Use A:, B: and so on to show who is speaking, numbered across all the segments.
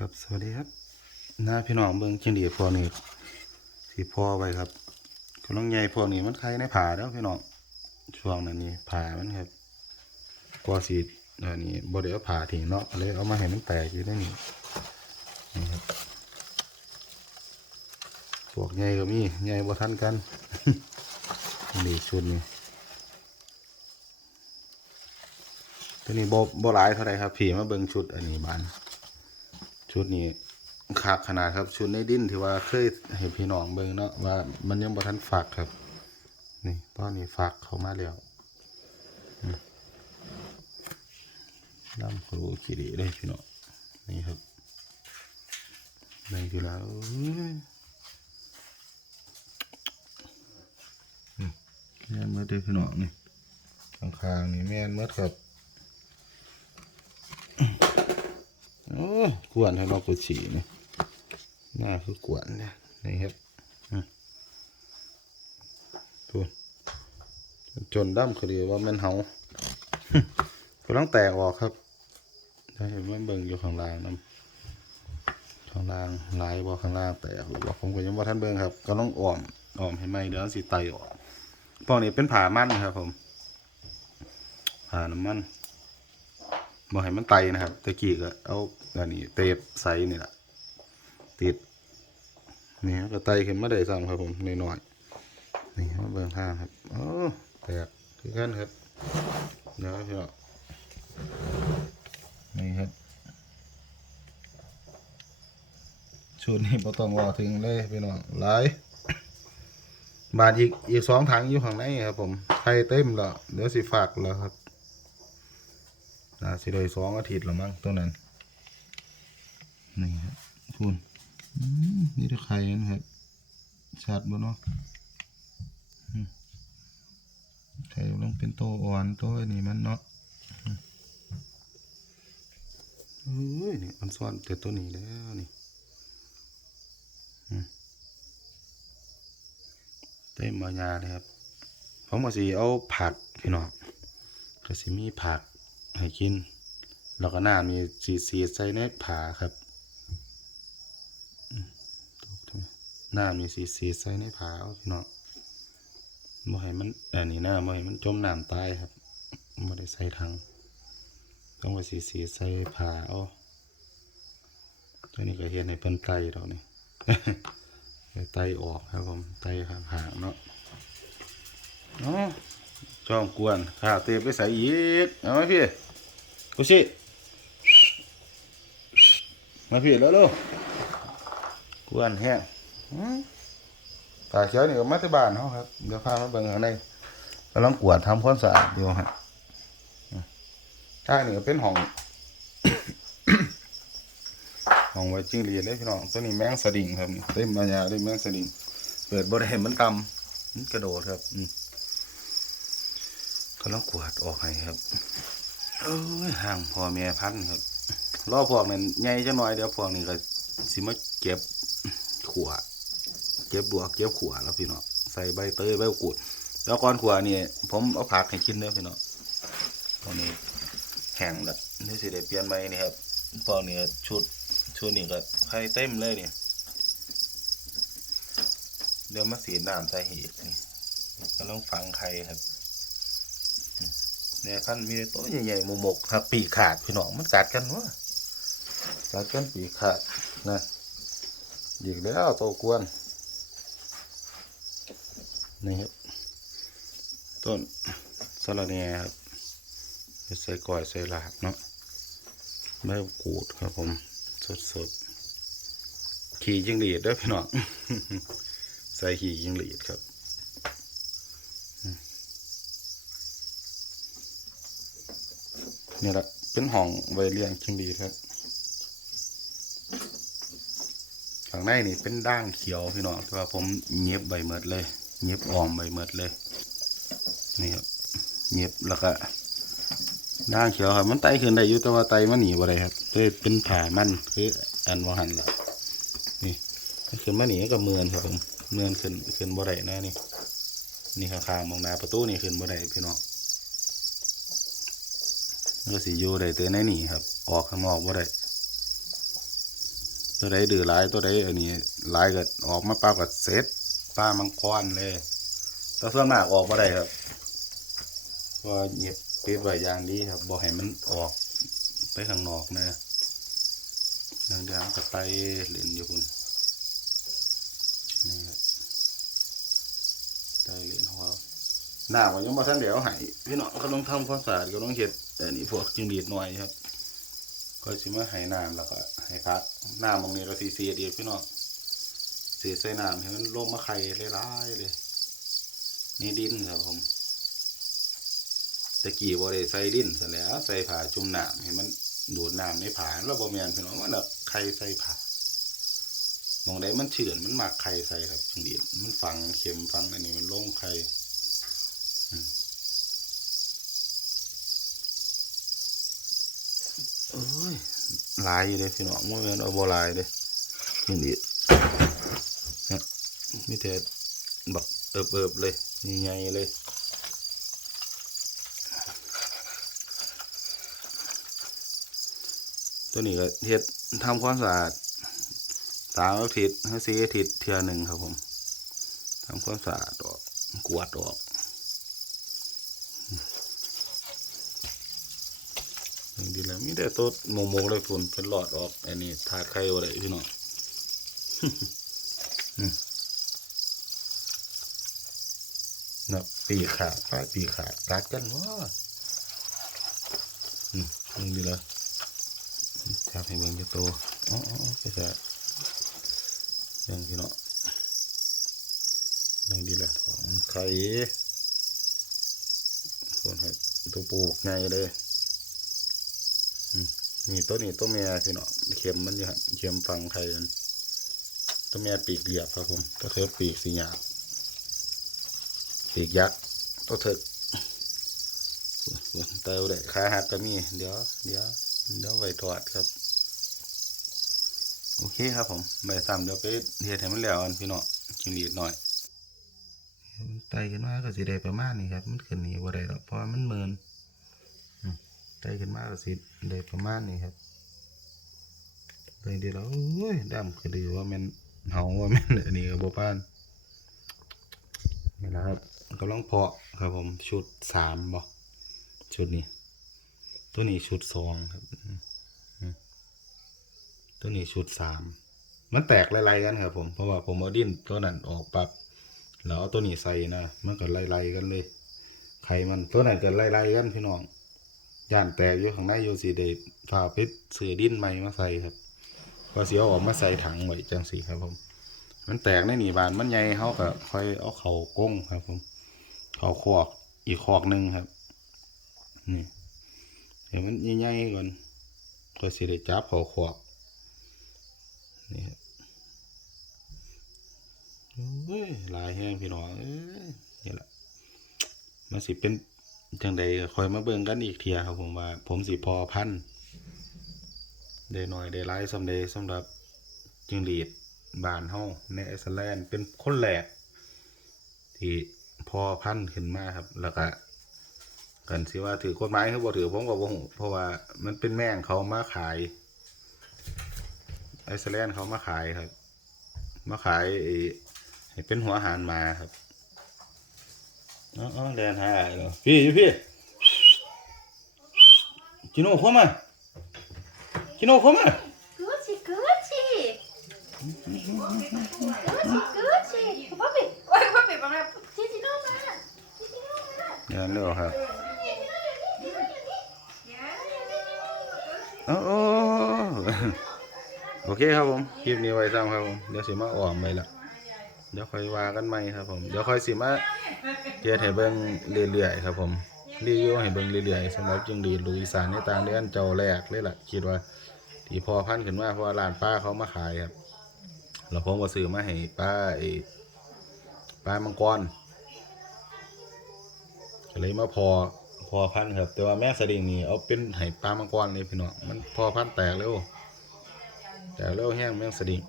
A: ครับสวัสดีครับหน้าพี่น้องเบิ้งจิงดีพวกนี้สีพ่อไว้ครับกำลังใหญ่พวกนี้มันใครในผ่าแล้วพี่น้องช่วงนั้นนี่ผ่ามันครับก็สีอันนี้บ่ได้เอาผ่าทิ้งเนาะเลยเอามาให้มันแตกอยู่ได้นี่นี่ครับพวกใหญ่ก็มีใหญ่บ่ทันกันนี่ชุดนี้ตัวนี้บ่บ่หลายเท่าไรครับพี่มาเบิ่งชุดอันนี้บาน ชุดนี้ขาดขนาดครับ ชุดในดิ้นที่ว่าเคยให้พี่น้องเบิ่งเนาะว่ามันยังบ่ทันฝักครับ นี่ตอนนี้ฝักเข้ามาแล้วน้ำครูขีดีเลยพี่น้องนี่ครับนี่คือแล้วแม่นเมื่อเด้อพี่น้องนี่ข้างๆนี่แม่นเมื่อครับ โอ้ กวนให้เรากุฉีนี่หน้าคือกวนเนี่ยนี่ครับอืมพูดจนดำคือเดียว่ามันเห่าก็ต้องแตกออกครับได้เห็นว่าเบิ่งอยู่ข้างล่างน้ำข้างล่างลายบ่ข้างล่างแตกหรือว่าผมก็ยังว่าท่านเบิ่งครับ ก็ต้องอ้อมอ้อมให้ไหมเดี๋ยวมันสิไตออกพวกนี้เป็นผ่ามันนะครับผมผ่าน้ำมัน บ่ให้มันไตนะครับตะกี้ก็เอาอันนี้เตปใส่นี่แหละติดนี่ครับก็ไตขึ้นมาได้ซ้ำครับผมน้อยๆนี่มาเบิ่งทางครับโอ้แตกคือกันครับเดี๋ยวพี่น้องนี่ครับชุดนี้บ่ต้องว่าถึงเลยพี่น้องหลายบาทอีกอีกสองถังอยู่ข้างในครับผมไข่เต็มแล้วเดี๋ยวสิฝากแล้วครับ น่าสิได้สองอาทิตย์แล้วมั้งตัวนั้นนี่ครับคุณอืมนี่ถ้าใครนะครับชัดบ่เนาะอืมไข่ลงเป็นโตอ่อนโตอันนี้มันเนาะเอ้ยนี่มันซ่อนแต่ตัวนี้แล้วนี่เต็มมายาเลยครับผมก็สิเอาผักพี่น้องก็สิมีผัก ให้กิน แล้วก็น้ำมีสีสีใส่ในผาครับอืมตกทำไมน้ำมีสีสีใส่ในผาเอาพี่น้องบ่ให้มันอันนี้นะบ่ให้มันจมน้ำตายครับบ่ได้ใส่ถังต้องไปสีสีใส่ผาเอาตัวนี้ก็เห็นให้เพิ่นไตดอกนี่ให้ไตออกครับผมไตห่างๆเนาะเนาะจ้องกวนข้าเตะไปใส่อีกเอาไหมพี่ กุชิมาพี่แล้วลูกกวนแห้งอืมตาเขียวนี่ก็มาที่บ้านเขาครับ เดี๋ยวพามาเบิ่งข้างในกำลังกวดทำความสะอาดอยู่ฮะข้างนี่ก็เป็นห้องห้องไว้จิ้งหรีดเลยพี่น้อง ตัวนี้แมงสดิ่งครับเต็มมายาด้วยแมงสดิ่งเปิดบ่ได้มันตำมันกระโดดครับอืกำลังกวาดออกให้ครับ เอ้ยห่างพ่อแม่พันครับรอพวกนั้นใหญ่จังหน่อยเดี๋ยวพวกนี้ก็สิมาเก็บขวดเก็บดวกเก็บขวดแล้วพี่เน้องใส่ใบเตยใบกุด แล้วก่อนขวดนี่ผมเอาผักให้กินเด้อพี่เน้องพวกนี้แห้งแล้วนี่สิได้เปลี่ยนใหม่นี่ครับพวกนี้ชุดชุดนี้ก็ไข่เต็มเลยเนี่ยเดี๋ยวมาสีน้ำใส่หีบนี่ก็ต้องฝังไข่ครับ เนี่ยพันมีตัวใหญ่ๆหมกหมกครับปีขาดพี่น้องมันกัดกันวะกัดกันปีขาดนะยิงแล้วโตกวนนี่ครับต้นสะระแหน่ครับใส่ก้อยใส่หลาบเนาะใบกูดครับผมสดสดๆขี่ยิงหลีดด้วยพี่น้อง ใส่ขี่ยิงหลีดครับ นี่แหละ เป็นห้องไว้เลี้ยงจิงหรีครับข้างในนี่เป็นด่างเขียวพี่น้องแต่ว่าผมเย็บใบเมดเลยเย็บออมใบเมดเลย นี่ครับเย็บแล้วก็ด่างเขียวครับมันไตขึ้นได้อยู่แต่ว่าไตมันหนีบ่ได้ครับเลยเป็นผ่ามันคืออันว่าหันละนี่ขึ้นมาหนีก็เมือนครับผมเมือนขึ้นขึ้นบ่ได้นะนี่นี่ข้างๆมองหน้าประตูนี่ขึ้นบ่ได้พี่น้อง ก็สิอยู่ได้แต่ในนี่ครับ ออกข้างนอกบ่ได้ตัวใดดื้อหลายตัวใดอันนี้หลายก็ออกมาปลากับเซตปลามังกรเลยแต่ส่วนมากออกมาได้ครับเพราะว่าเงียบปิดไว้อย่างดีครับบ่ให้มันออกไปข้างนอกนะเดืองๆก็ไปเล่นอยู่คุณนี่ครับไปเล่น หน้าก็ยังบ่ทันเดี๋ยวให้พี่น้องก็ต้องทำความสะอาดก็ต้องเฮ็ดอันนี้พวกจิงหรีดหน่อยครับก็สิมาให้น้ำแล้วก็ให้พักน้ำบางนี้ก็สีเสียดีพี่น้องเสียใส่น้ำให้มันลงมาไข่หลายๆเลย นี่ดินครับผมตะกี้บ่ได้ใส่ดินซะแล้วใส่ผ้าจุ่มน้ำให้มันดูดน้ำในผาแล้วบ่แมนพี่น้องมันแบบไข่ใส่ผ้ามองได้มันเฉื่อนมันหมักไข่ใส่ครับจังดีมันฝังเข็มฝังอันนี้มันลงไข่ เอ้ยหลายอยู่เลยพี่น้องมื่อวันเอาบลายเลยนี่ดิเนี่ยมีแต่บักเอิบเอิบเลยใหญ่เลยตัวนี้ก็เฮ็ดทำความสะอาดสามอาทิตย์ห้สี่อาทิตย์เทื่อหนึ่งครับผมทำความสะอาดออกกวาดออก อย่าง ดีแล้วมีแต่ตัวโมโมเลยฝนเป็นหลอดออกอันนี้ถาดไข่อะไรพี่น้องนับปีขาดป้ายปีขาดกัดกันวะอืมอย่างดีแล้วจับให้เบิ่งจะโตอ๋ออ๋อไปใช่ยังพี่น้องย่างดีแล้วของไข่คนให้ตัวปูกไงเลย นี่ตัวนี้ตัวเมียพี่เนาะเข็มมันอยู่หั่นเข็มฝังไข่มันตัวเมียปีกเหลียบครับผมตัวเธอปีกสีหยาบปีกยักษ์ตัวเธอเตาได้ขาหักก็มี เดี๋ยว เดี๋ยว เดี๋ยวไว้ทอดครับ โอเคครับผมใบซ้ำเดี๋ยวไปเฮ็ดให้มันแล้วอันพี่เนาะกินดีดหน่อยไตขึ้นมาก็สิได้ประมาณนี้ครับ มันขึ้นนี่บ่ได้หรอกเพราะมันเมิน ไต่ขึ้นมาก็สิได้ประมาณนี้ครับเลยเดียวแล้วโอ้ยดำคือดีว่ามันเฮาว่ามันอันนี้ก็บ่ป้านนี่นะครับกำลังเพาะครับผมชุดสามบ่ชุดนี้ ตัวนี้ชุดสองครับ ตัวนี้ชุดสามมันแตกไล่ๆกันครับ ผมเพราะว่าผมเอาดิ้นตัวนั้นออกปั๊บแล้วเอาตัวนี้ใส่นะมันก็ไล่ๆกันเลยไข่มันตัวนั้นก็ไล่ๆกันพี่น้อง ย่านแตกอยู่ข้างในอยู่สิได้ฝาพิษเสือดิ้นใหม่มาใส่ครับก็เสียออกมาใส่ถังไว้จังสีครับผมมันแตกในหนีบานมันใหญ่เขาก็ค่อยเอาเข่าก้งครับผมเข่าคอกอีกคอกหนึ่งครับนี่เดี๋ยวมันใหญ่ๆก่อนก็สิได้จับเข่าคอกนี่ครับเอ้ยลายแห้งพี่น้องเอ้ยนี่แหละมันสิเป็น จังใดก็คอยมาเบิ่งกันอีกเทียครับผมว่า ผมสิพอพันได้หน่อยได้หลายสำเดสำหรับจิงหรีดบานเฮาในไอซ์แลนด์เป็นคนแรกที่พอพันขึ้นมาครับ แล้วก็กันสิว่าถือกฎหมายคือบ่ถือผมก็บ่ฮู้เพราะว่ามันเป็นแม่งเขามาขายไอซ์แลนด์เขามาขายครับ มาขายให้เป็นหัวหารมาครับ อ๋อเรียนหาอะไรเหรอพี่อยู่พี่จิโน่เข้ามาจิโน่เข้ามา
B: Gucci, Gucci. Gucci, Gucci. Papi, oi, papi, papi. Cici no mana? Cici no mana?
A: เรียนเร็วครับโอ้โอ้โอเคครับผมคลิปนี้ไว้ซ้ำครับผมเดี๋ยวสิมาออมไปละเดี๋ยวค่อยว่ากันใหม่ครับผม เดี๋ยวค่อยสิมา เฮ็ดให้เบิ่งเรื่อยๆครับผมรีวิวให้เบิ่งเรื่อยๆสำหรับจิงดีลูกอีสานในต่างเดือนเจ้าแรกเลยล่ะคิดว่าที่พอพันขึ้นมาเพราะว่าร้านป้าเขามาขายครับแล้วผมก็ซื้อมาให้ป้าไอ้ป้ามังกรก็เลยมาพอพอพันครับ แต่ว่าแม่สดิ่งนี่เอาเป็นให้ป้ามังกรเลยพี่น้องมันพอพันแตกเร็วแตกเร็วแห้งแม่งสดิ่ง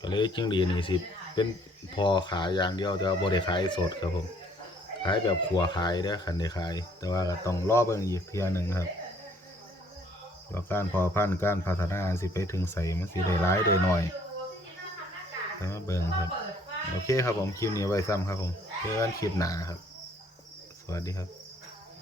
A: ก็เลยจิ้งหรีนี่สิเป็น พอขายอย่างเดียวแต่ว่าบ่ได้ขายสดครับผมขายแบบขัวขายได้อคันได้ขาย แต่ว่าก็ต้องรอเบิ่งอีกเพียหนึ่งครับว่าการพอพันธุ์การพัฒนาสิไปถึงใส่มันสิได้ร้ายได้หน่อยแต่มาเบิ่งครับ โอเคครับผมคลิปนี้ไว้ซ้ำครับผมเพื่อนคลิปหนาครับ สวัสดีครับ